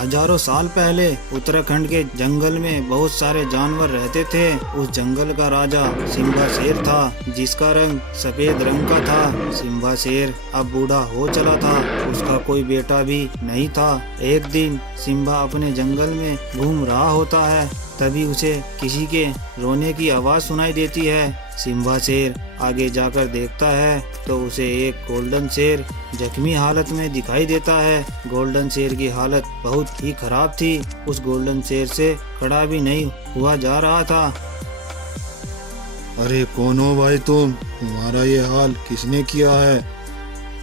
हजारों साल पहले उत्तराखंड के जंगल में बहुत सारे जानवर रहते थे। उस जंगल का राजा सिम्बा शेर था, जिसका रंग सफेद रंग का था। सिम्बा शेर अब बूढ़ा हो चला था, उसका कोई बेटा भी नहीं था। एक दिन सिम्बा अपने जंगल में घूम रहा होता है, तभी उसे किसी के रोने की आवाज़ सुनाई देती है। सिम्बा शेर आगे जाकर देखता है तो उसे एक गोल्डन शेर जख्मी हालत में दिखाई देता है। गोल्डन शेर की हालत बहुत ही खराब थी, उस गोल्डन शेर से खड़ा भी नहीं हुआ जा रहा था। अरे कौन हो भाई तुम? तुम्हारा ये हाल किसने किया है?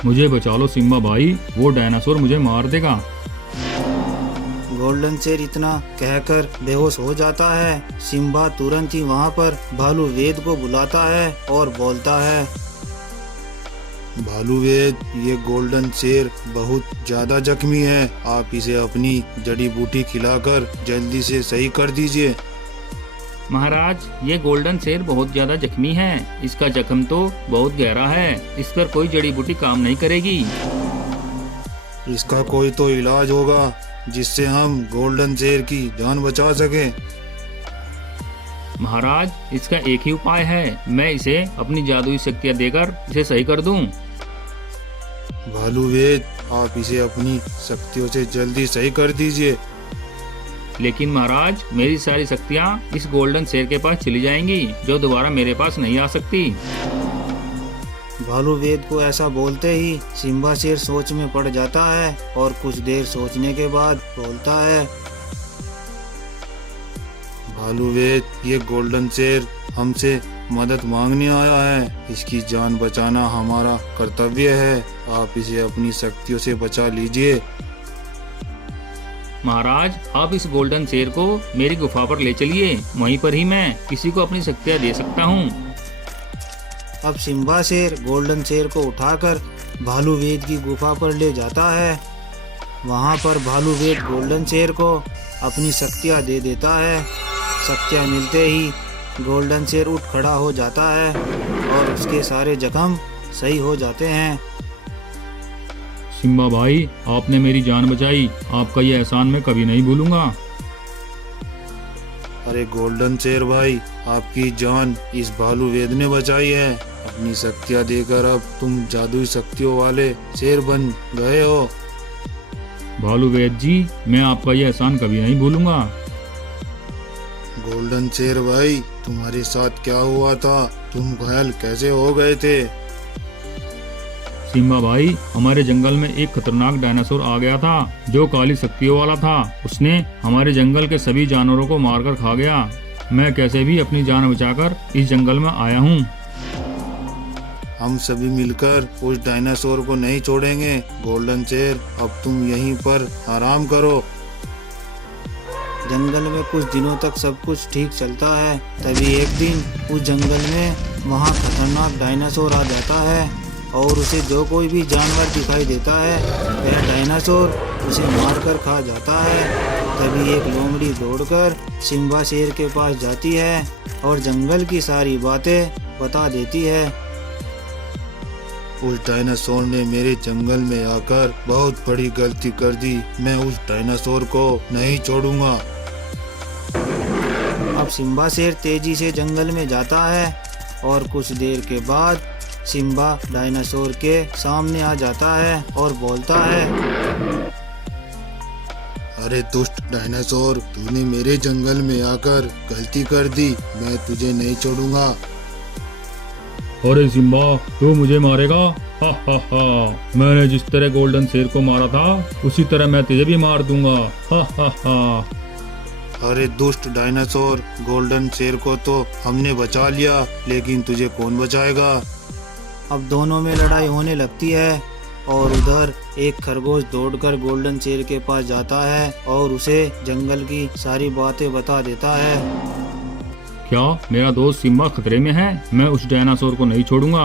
मुझे बचा लो सिम्बा भाई, वो डायनासोर मुझे मार देगा। गोल्डन शेर इतना कहकर बेहोश हो जाता है। सिम्बा तुरंत ही वहाँ पर भालू वेद को बुलाता है और बोलता है, भालू वेद, ये गोल्डन शेर बहुत ज्यादा जख्मी है, आप इसे अपनी जड़ी बूटी खिलाकर जल्दी से सही कर दीजिए। महाराज, ये गोल्डन शेर बहुत ज्यादा जख्मी है, इसका जख्म तो बहुत गहरा है, इस पर कोई जड़ी बूटी काम नहीं करेगी। इसका कोई तो इलाज होगा जिससे हम गोल्डन शेर की जान बचा सकें। महाराज, इसका एक ही उपाय है, मैं इसे अपनी जादुई शक्तियाँ देकर इसे सही कर दूं। भालू वेद, आप इसे अपनी शक्तियों से जल्दी सही कर दीजिए। लेकिन महाराज, मेरी सारी शक्तियाँ इस गोल्डन शेर के पास चली जाएंगी, जो दोबारा मेरे पास नहीं आ सकती। भालू वेद को ऐसा बोलते ही सिम्बा शेर सोच में पड़ जाता है और कुछ देर सोचने के बाद बोलता है, भालू वेद, ये गोल्डन शेर हमसे मदद मांगने आया है, इसकी जान बचाना हमारा कर्तव्य है, आप इसे अपनी शक्तियों से बचा लीजिए। महाराज, आप इस गोल्डन शेर को मेरी गुफा पर ले चलिए, वहीं पर ही मैं किसी को अपनी शक्तियाँ दे सकता हूँ। अब सिम्बा शेर गोल्डन शेर को उठाकर भालू वेद की गुफा पर ले जाता है। वहाँ पर भालू वेद गोल्डन शेर को अपनी शक्तियाँ दे देता है। शक्तियाँ मिलते ही गोल्डन शेर उठ खड़ा हो जाता है और उसके सारे जख्म सही हो जाते हैं। सिम्बा भाई, आपने मेरी जान बचाई, आपका ये एहसान मैं कभी नहीं भूलूंगा। अरे गोल्डन शेर भाई, आपकी जान इस भालू वेद ने बचाई है, अपनी शक्तियाँ देकर अब तुम जादुई शक्तियों वाले शेर बन गए हो। भालू वेद जी, मैं आपका ये एहसान कभी नहीं भूलूंगा। गोल्डन शेर भाई, तुम्हारे साथ क्या हुआ था? तुम घायल कैसे हो गए थे? सिम्बा भाई, हमारे जंगल में एक खतरनाक डायनासोर आ गया था, जो काली शक्तियों वाला था। उसने हमारे जंगल के सभी जानवरों को मारकर खा गया। मैं कैसे भी अपनी जान बचाकर इस जंगल में आया हूँ। हम सभी मिलकर उस डायनासोर को नहीं छोड़ेंगे। गोल्डन शेर, अब तुम यहीं पर आराम करो। जंगल में कुछ दिनों तक सब कुछ ठीक चलता है। तभी एक दिन उस जंगल में वहाँ खतरनाक डायनासोर आ जाता है और उसे जो कोई भी जानवर दिखाई देता है वह डायनासोर उसे मारकर खा जाता है। तभी एक लोमड़ी दौड़कर सिम्बा शेर के पास जाती है और जंगल की सारी बातें बता देती है। उस डायनासोर ने मेरे जंगल में आकर बहुत बड़ी गलती कर दी, मैं उस डायनासोर को नहीं छोड़ूंगा। अब सिम्बा शेर तेजी से जंगल में जाता है और कुछ देर के बाद सिम्बा डायनासोर के सामने आ जाता है और बोलता है, अरे दुष्ट डायनासोर, तूने मेरे जंगल में आकर गलती कर दी, मैं तुझे नहीं छोड़ूंगा। अरे सिम्बा, तू मुझे मारेगा? हा हा हा, मैंने जिस तरह गोल्डन शेर को मारा था उसी तरह मैं तुझे भी मार दूंगा। हा हा हा। अरे दुष्ट डायनासोर, गोल्डन शेर को तो हमने बचा लिया, लेकिन तुझे कौन बचाएगा? अब दोनों में लड़ाई होने लगती है और उधर एक खरगोश दौड़कर गोल्डन शेर के पास जाता है और उसे जंगल की सारी बातें बता देता है। क्या मेरा दोस्त सिम्बा खतरे में है? मैं उस डायनासोर को नहीं छोड़ूंगा।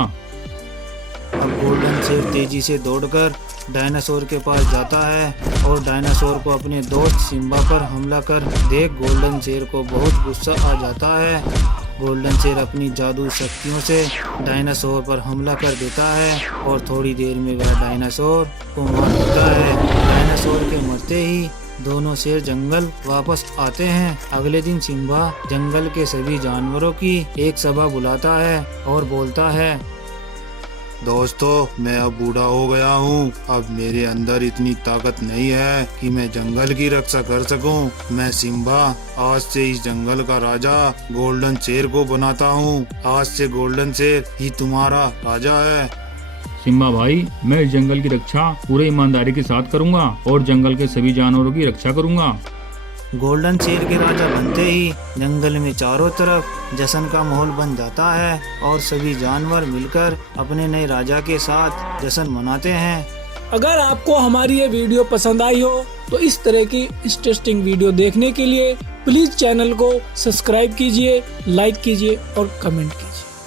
अब गोल्डन शेर तेजी से दौड़कर डायनासोर के पास जाता है और डायनासोर को अपने दोस्त सिम्बा पर हमला कर देख गोल्डन शेर को बहुत गुस्सा आ जाता है गोल्डन शेर अपनी जादू शक्तियों से डायनासोर पर हमला कर देता है और थोड़ी देर में वह डायनासोर को मार देता है। डायनासोर के मरते ही दोनों शेर जंगल वापस आते हैं। अगले दिन सिम्बा जंगल के सभी जानवरों की एक सभा बुलाता है और बोलता है, दोस्तों, मैं अब बूढ़ा हो गया हूँ। अब मेरे अंदर इतनी ताकत नहीं है कि मैं जंगल की रक्षा कर सकूं। मैं सिम्बा आज से इस जंगल का राजा गोल्डन शेर को बनाता हूँ। आज से गोल्डन शेर ही तुम्हारा राजा है। सिम्बा भाई, मैं इस जंगल की रक्षा पूरे ईमानदारी के साथ करूंगा और जंगल के सभी जानवरों की रक्षा करूंगा। गोल्डन शेर के राजा बनते ही जंगल में चारों तरफ जश्न का माहौल बन जाता है और सभी जानवर मिलकर अपने नए राजा के साथ जश्न मनाते हैं। अगर आपको हमारी ये वीडियो पसंद आई हो तो इस तरह की इंटरेस्टिंग वीडियो देखने के लिए प्लीज चैनल को सब्सक्राइब कीजिए, लाइक कीजिए और कमेंट कीजिए।